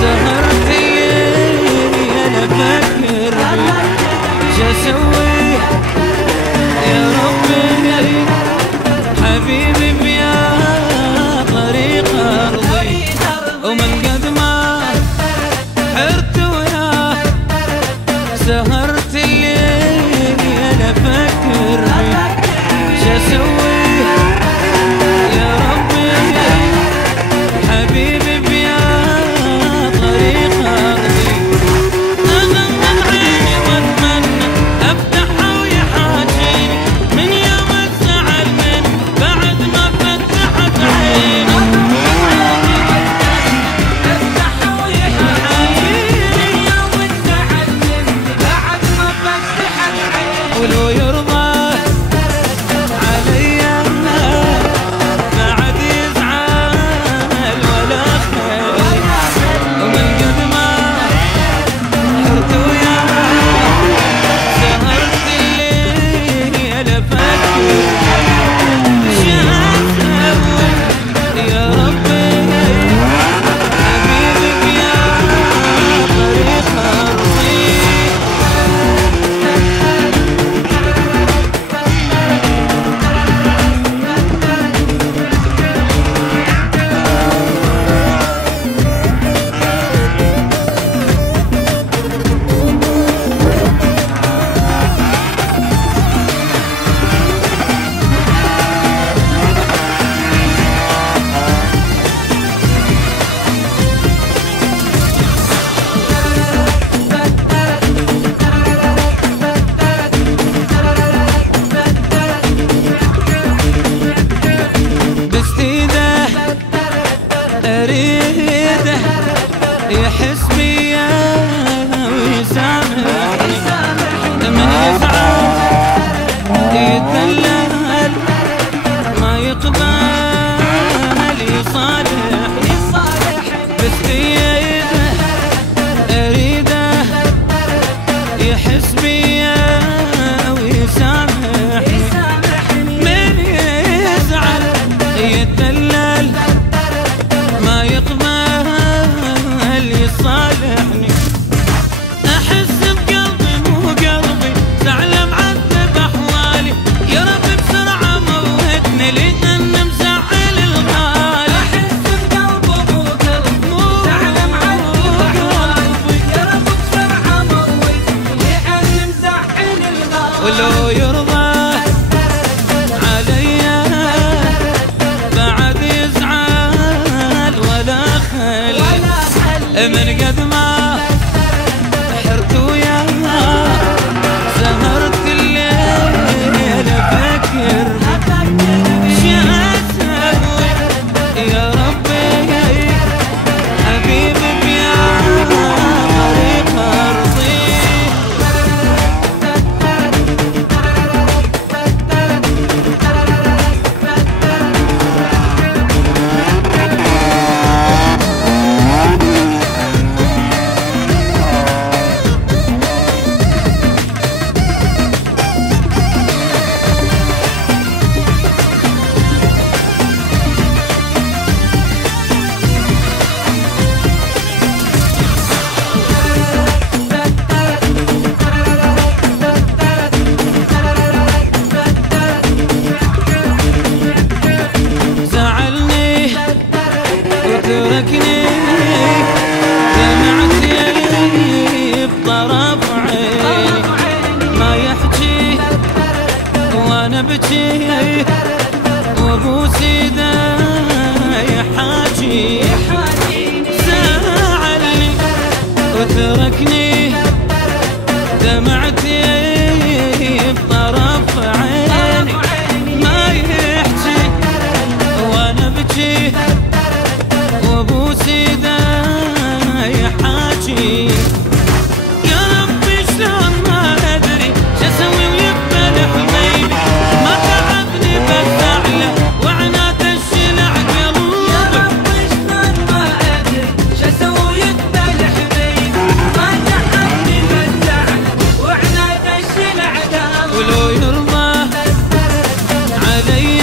سهرت الليل انا افكر شو اسوي يا ربي حبيبي بيا طريق ارضي ومن قد ما حرت وياه سهرت الليل انا افكر شو اسوي يا ربي حبيبي بيا طريق ارضي اغمض عيني واتمنى افتحها ويحاجيني من يوم الزعل من بعد ما فتحت عيني افتحها ويحاجيني من يوم الزعل من بعد ما فتحت عيني ولو يرضى أريده يحس بيا ويسامحني من يزعل يتدلل ما يقبل يصالحني بس بيده أريده يحس بيا ويسامحني من يزعل يتدلل ما يقبل يصالحني احس بقلبي مو قلبي زعل معذب احوالي يا رب بسرعه موتني لان مزعل الغالي احس بقلبي مو قلبي زعل معذب احوالي يا رب بسرعه موتني لان مزعل الغالي ولو يرضى عليا بعد يزعل ولا من قد ما حرت وياه سهرت الليل افكر شو اسوي يا ربي حبيبي بيا طريق ارضي تركني دمعتي بطرف عيني ما يحكي وانا بجي وابوس ايده يحاجي زعلني وتركني دمعتي بطرف عيني ما يحكي وانا بجي وابوس ايده يحاجي يا ربي شلون ما ادري شو اسوي ويقبل حبيبي ما تعبني بالفعله وعناد الشلع قلبي يا ربي شلون ما ادري شو اسوي ويقبل حبيبي ما تعبني بالفعله وعناد الشلع قلبي ولو يرضى علي